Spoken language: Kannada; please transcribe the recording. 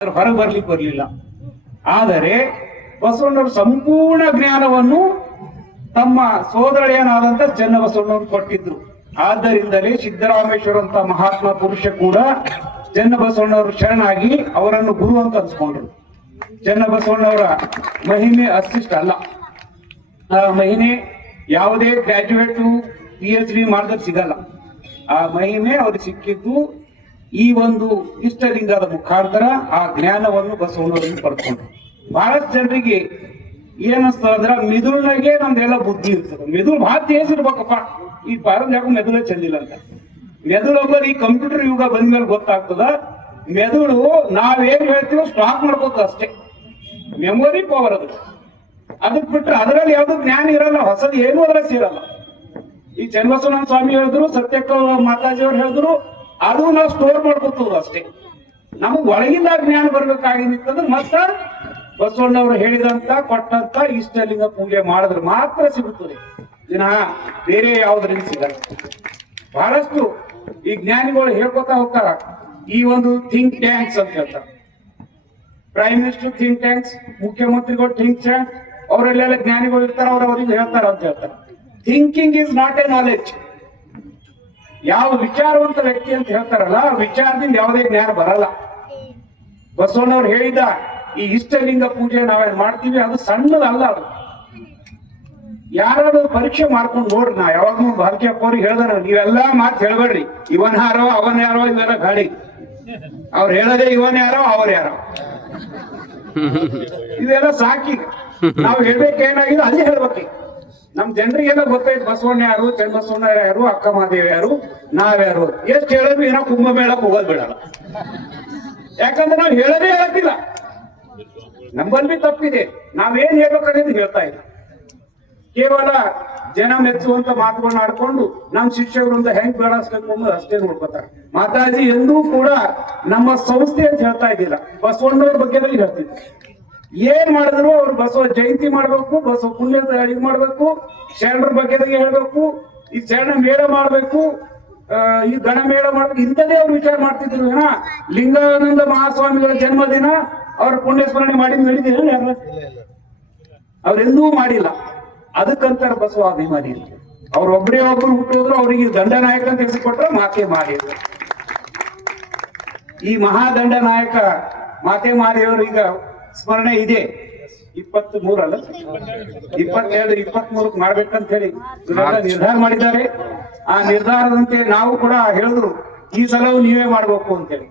ಹೊರಗೆ ಬರ್ಲಿಲ್ಲ. ಆದರೆ ಬಸವಣ್ಣವರು ಸಂಪೂರ್ಣ ಜ್ಞಾನವನ್ನು ತಮ್ಮ ಸೋದರಳಿಯನಾದಂತ ಚನ್ನಬಸವಣ್ಣವರು ಕೊಟ್ಟಿದ್ರು. ಆದ್ದರಿಂದಲೇ ಸಿದ್ದರಾಮೇಶ್ವರ ಅಂತ ಮಹಾತ್ಮ ಪುರುಷ ಕೂಡ ಚನ್ನಬಸವಣ್ಣವರು ಶರಣಾಗಿ ಅವರನ್ನು ಗುರು ಅಂತ ಅನ್ಸ್ಕೊಂಡ್ರು. ಚನ್ನಬಸವಣ್ಣವರ ಮಹಿಮೆ ಅಷ್ಟಿಷ್ಟ ಅಲ್ಲ. ಆ ಮಹಿಮೆ ಯಾವುದೇ ಗ್ರಾಜ್ಯುಯೇಟ್ PhD ಮಾಡಿದ್ರೆ ಸಿಗಲ್ಲ. ಆ ಮಹಿಮೆ ಅವ್ರಿಗೆ ಸಿಕ್ಕಿದ್ದು ಈ ಒಂದು ಇಷ್ಟಲಿಂಗದ ಮುಖಾಂತರ ಆ ಜ್ಞಾನವನ್ನು ಬಸವಣ್ಣವರಿಂದ ಪಡ್ಕೊಂಡ್ರು. ಬಹಳಷ್ಟು ಜನರಿಗೆ ಏನಿಸ್ತದ ಅಂದ್ರ ಮಿದುಳಿನಾಗೆ ನಮ್ದೆಲ್ಲ ಬುದ್ಧಿ ಇರ್ತದೆ. ಮೆದುಳು ಭಾಳ ತೇಜ್ ಇರ್ಬೇಕಪ್ಪ. ಈ ಭಾರತ ಯಾಕೋ ಮೆದುಳೇ ಚೆಂದಿಲ್ಲ ಅಂತ. ಮೆದುಳು ಒಬ್ಬರು ಈ ಕಂಪ್ಯೂಟರ್ ಯುಗ ಬಂದ್ಮೇಲೆ ಗೊತ್ತಾಗ್ತದ. ಮೆದುಳು ನಾವೇನ್ ಹೇಳ್ತೀವೋ ಸ್ಟಾಕ್ ಮಾಡ್ಬೋದು ಅಷ್ಟೇ. ಮೆಮೊರಿ ಪವರ್ ಅದು. ಅದಕ್ ಬಿಟ್ರೆ ಅದರಲ್ಲಿ ಯಾವ್ದು ಜ್ಞಾನ ಇರಲ್ಲ, ಹೊಸದು ಏನೂ ಅದರ ಸೇರಲ್ಲ. ಈ ಚನ್ನಬಸವಣ್ಣ ಸ್ವಾಮಿ ಹೇಳಿದ್ರು, ಸತ್ಯಕ್ಕ ಮಾತಾಜಿಯವ್ರು ಹೇಳಿದ್ರು, ಅದು ನಾವು ಸ್ಟೋರ್ ಮಾಡ್ಕೊತದ ಅಷ್ಟೇ. ನಮಗ್ ಒಳಗಿಂದ ಜ್ಞಾನ ಬರ್ಬೇಕಾಗಿತ್ತಂದ್ರೆ ಮತ್ತ ಬಸವಣ್ಣವರು ಹೇಳಿದಂತ ಕೊಟ್ಟಂತ ಇಷ್ಟಲಿಂಗ ಪೂಜೆ ಮಾಡಿದ್ರೆ ಮಾತ್ರ ಸಿಗುತ್ತದೆ. ದಿನ ಬೇರೆ ಯಾವುದರಿಂದ ಸಿಗಲ್ಲ. ಬಹಳಷ್ಟು ಈ ಜ್ಞಾನಿಗಳು ಹೇಳ್ಕೊತಾ ಹೋಗ್ತಾರ. ಈ ಒಂದು ಥಿಂಕ್ ಟ್ಯಾಂಕ್ಸ್ ಅಂತ ಹೇಳ್ತಾರೆ. ಪ್ರೈಮ್ ಮಿನಿಸ್ಟರ್ ಥಿಂಕ್ ಟ್ಯಾಂಕ್ಸ್, ಮುಖ್ಯಮಂತ್ರಿಗಳು ಥಿಂಕ್ ಟ್ಯಾಂಕ್, ಅವರೆಲ್ಲೆಲ್ಲ ಜ್ಞಾನಿಗಳು ಇರ್ತಾರ, ಅವ್ರಿಗೆ ಹೇಳ್ತಾರ ಅಂತ ಹೇಳ್ತಾರೆ. Thinking is not A knowledge. ಯಾವ ವಿಚಾರವಂತ ವ್ಯಕ್ತಿ ಅಂತ ಹೇಳ್ತಾರಲ್ಲ, ವಿಚಾರದಿಂದ ಯಾವುದೇ ಜ್ಞಾನ ಬರಲ್ಲ. ಬಸವಣ್ಣವ್ರು ಹೇಳಿದ ಈ ಇಷ್ಟಲಿಂಗ ಪೂಜೆ ನಾವೇನ್ ಮಾಡ್ತೀವಿ ಅದು ಸಣ್ಣದಲ್ಲ. ಅದು ಯಾರಾದ್ರೂ ಪರೀಕ್ಷೆ ಮಾಡ್ಕೊಂಡು ನೋಡ್ರಿ. ನಾ ಯಾವಾಗೂ ಭಾರತೀಯ ಅವ್ರಿಗೆ ಹೇಳ್ದಾರ, ನೀವೆಲ್ಲಾ ಮಾತು ಹೇಳ್ಬೇಡ್ರಿ. ಇವನ್ ಯಾರೋ ಅವನ್ ಯಾರೋ ಇವೆಲ್ಲ ಗಾಡಿ. ಅವ್ರು ಹೇಳದೆ ಇವನ್ ಯಾರೋ ಅವ್ರ ಯಾರೋ ಇವೆಲ್ಲ ಸಾಕಿ. ನಾವು ಹೇಳ್ಬೇಕೇನಾಗಿದೆ ಅದೇ ಹೇಳ್ಬೇಕು. ನಮ್ ಜನರಿಗೆಲ್ಲ ಗೊತ್ತಾಯ್ತು ಬಸವಣ್ಣ ಯಾರು, ಚನ್ನಬಸವಣ್ಣ ಯಾರು, ಅಕ್ಕ ಮಹಾದೇವಿ ಯಾರು, ನಾವ್ಯಾರು. ಎಷ್ಟು ಹೇಳಿದ್ರು ಏನೋ ಕುಂಭಮೇಳಕ್ಕೆ ಹೋಗೋದ್ ಬಿಡಲ್ಲ. ಯಾಕಂದ್ರೆ ನಾವು ಹೇಳದೇ ಹೇಳಕ್ಕಿಲ್ಲ. ನಮ್ಮಲ್ಲಿ ತಪ್ಪಿದೆ. ನಾವೇನ್ ಹೇಳ್ಬೇಕಾಗಿದ್ದು ಹೇಳ್ತಾ ಇಲ್ಲ. ಕೇವಲ ಜನ ಮೆಚ್ಚುವಂತ ಮಾತುಗಳನ್ನ ಆಡ್ಕೊಂಡು ನಮ್ಮ ಶಿಕ್ಷಕರಿಂದ ಹೆಂಗ್ ಬೆಳೆಸ್ಬೇಕು ಅನ್ನೋದು ಅಷ್ಟೇ ನೋಡ್ಕೋತಾರೆ. ಮಾತಾಜಿ ಎಂದೂ ಕೂಡ ನಮ್ಮ ಸಂಸ್ಥೆ ಅಂತ ಹೇಳ್ತಾ ಇದ್ದಿಲ್ಲ, ಬಸವಣ್ಣವ್ರ ಬಗ್ಗೆ ಹೇಳ್ತಿದ್ರು. ಏನ್ ಮಾಡಿದ್ರು ಅವ್ರು ಬಸವ ಜಯಂತಿ ಮಾಡ್ಬೇಕು, ಬಸವ ಪುಣ್ಯ ಇದು ಮಾಡ್ಬೇಕು, ಶರಣರ ಬಗ್ಗೆ ಹೇಳ್ಬೇಕು, ಈ ಶರಣ ಮೇಳ ಮಾಡ್ಬೇಕು, ಈ ಗಣ ಮೇಳ ಮಾಡ್ಬೇಕು, ಇಂಥದೇ ಅವ್ರು ವಿಚಾರ ಮಾಡ್ತಿದ್ರು. ಏನ ಲಿಂಗಾನಂದ ಮಹಾಸ್ವಾಮಿಗಳ ಜನ್ಮದಿನ ಅವ್ರ ಪುಣ್ಯ ಸ್ಮರಣೆ ಮಾಡಿ ಹೇಳಿದ್ದೀರ ಯಾರ? ಅವ್ರೆಂದೂ ಮಾಡಿಲ್ಲ. ಅದಕ್ಕಂತಾರ ಬಸವ ಅಭಿಮಾನಿ ಅಂತ. ಅವ್ರೊಬ್ಬರೇ ಒಬ್ರು ಹುಟ್ಟೋದ್ರು ಅವ್ರಿಗೆ ದಂಡನಾಯಕ ಅಂತ ಹೆಸರುಕೊಟ್ರೆ ಮಾತೆ ಮಾರಿ. ಈ ಮಹಾದಂಡ ನಾಯಕ ಮಾತೆ ಮಾರಿಯವರು ಈಗ ಸ್ಮರಣೆ ಇದೆ 23 ಅಲ್ಲ 22, 23 ಮಾಡ್ಬೇಕಂತ ಹೇಳಿ ನಿರ್ಧಾರ ಮಾಡಿದ್ದಾರೆ. ಆ ನಿರ್ಧಾರದಂತೆ ನಾವು ಕೂಡ ಹೇಳಿದ್ರು ಈ ಸಲವೂ ನೀವೇ ಮಾಡ್ಬೇಕು ಅಂತೇಳಿ.